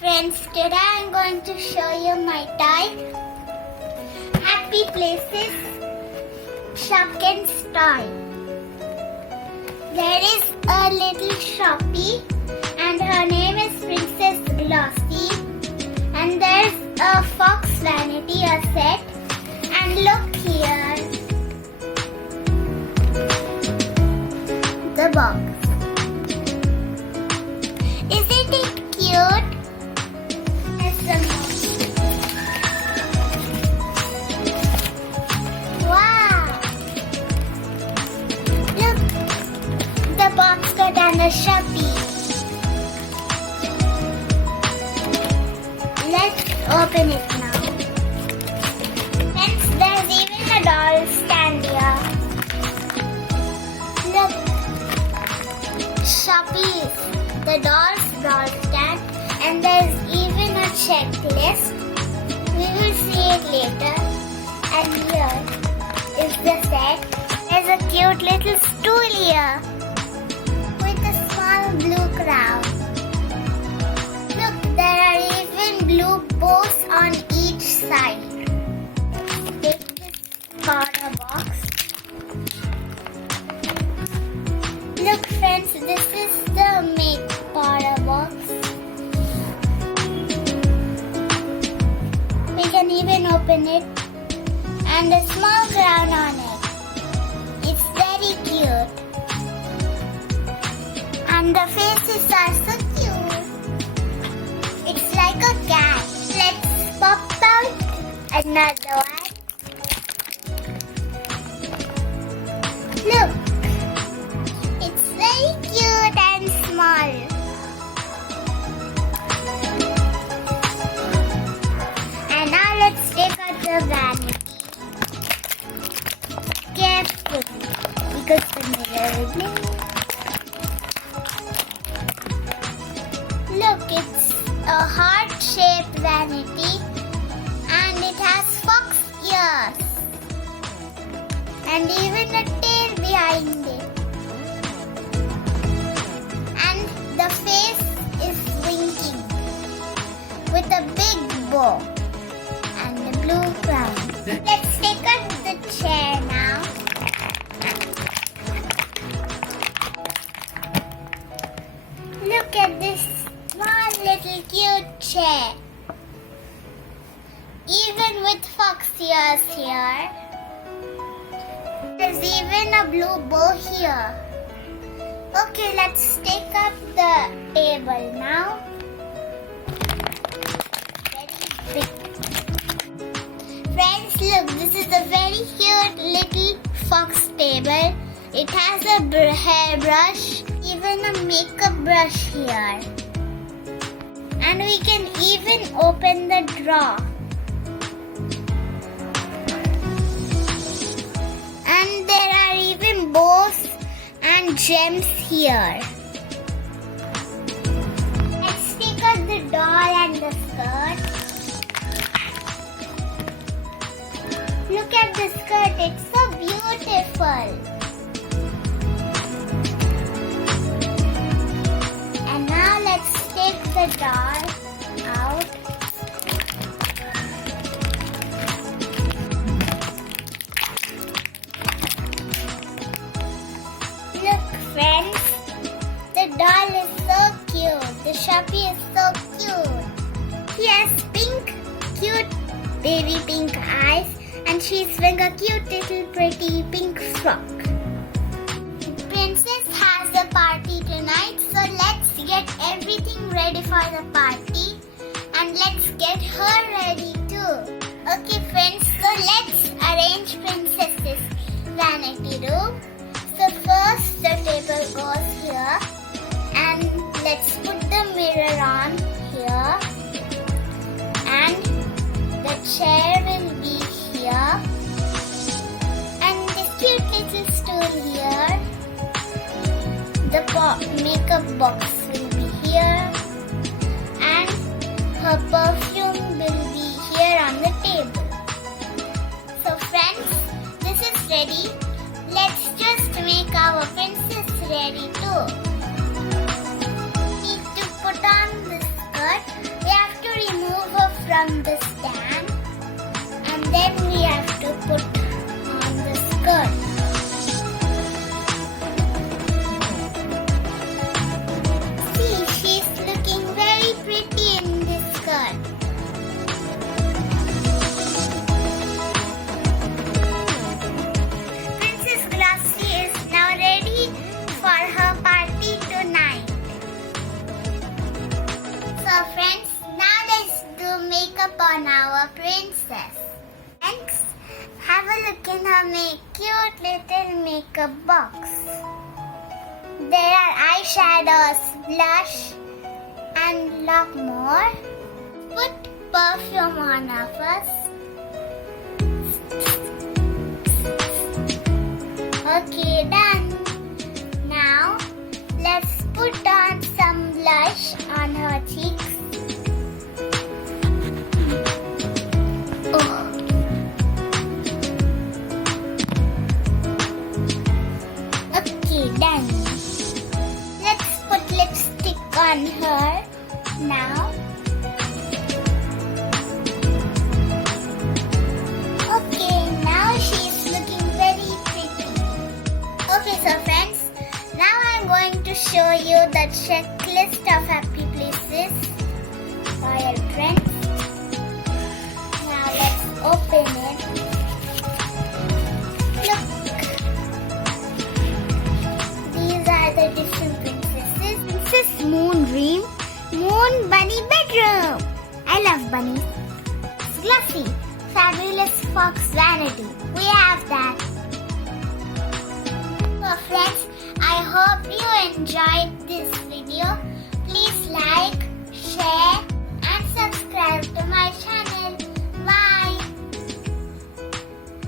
Friends, today I'm going to show you my toy. Happy Places Shopkins toy. There is a little Shoppy and her name is Princess Glossy. And there's a Fox Vanity, a set. And look here. The box. Isn't it cute? Wow! Look, the box got on the Shopee. Let's open it now. Friends, there's even a doll stand here. Look, Shopee, the doll stand, and there's even a checklist. We will see it later. And here is the set. There's a cute little stool here with a small blue crown. Look, there are even blue bows on each side. Take this powder box. Look friends, this is the make powder box. We can even open it. And a small crown on it. It's very cute. And the faces are so cute. It's like a cat. Let's pop out another one. Look. It's very cute and small. And now let's take out the vanity. Careful, because the mirror will blink. Look, it's a heart-shaped vanity and it has fox ears and even a tail behind it. And the face is winking with a big bow and a blue crown. Let's take out the chair now. Look at this small little cute chair. Even with fox ears here. There's even a blue bow here. Okay, let's take up the table now. Very big. Friends, look, this is a very cute little fox table. It has a hairbrush, even a makeup brush here. And we can even open the drawer. And there are even bows and gems here. Let's take out the doll and the skirt. Look at the skirt, it's so beautiful. And now let's take the doll out. Look friends, the doll is so cute. The Shoppy is so cute. He has pink, cute baby pink eyes. And she's wearing a cute little pretty pink frock. Princess has a party tonight, so let's get everything ready for the party. And let's get her ready too. Okay friends, so let's arrange Princess's vanity room. So first the table goes here. And let's put the mirror on here. And the chair will be here. And this cute little stool here. The makeup box will be here. And her perfume will be here on the table. So friends, this is ready. Let's just make our princess ready too. Need to put on the skirt. We from the stand, and then we have to put on the skirt. See, she's looking very pretty in this skirt. Princess Glossy is now ready for her party tonight. So friends, now let's do makeup on our princess. Next, have a look in her cute little makeup box. There are eyeshadows, blush, and lot more. Put perfume on her first. Okay, done. Now, let's put on some blush on her cheeks. Oh. Okay, done. Let's put lipstick on her now. Okay, now she's looking very pretty. Okay, so friends, now I'm going to show you the checklist of happy places for your friends. Now let's open it. Look, these are the different princesses. Princess Moon Dream, Moon Bunny Bedroom. I love bunnies. Glossy, Fabulous Fox Vanity. We have that. So friends, I hope you enjoyed this video. Please like, share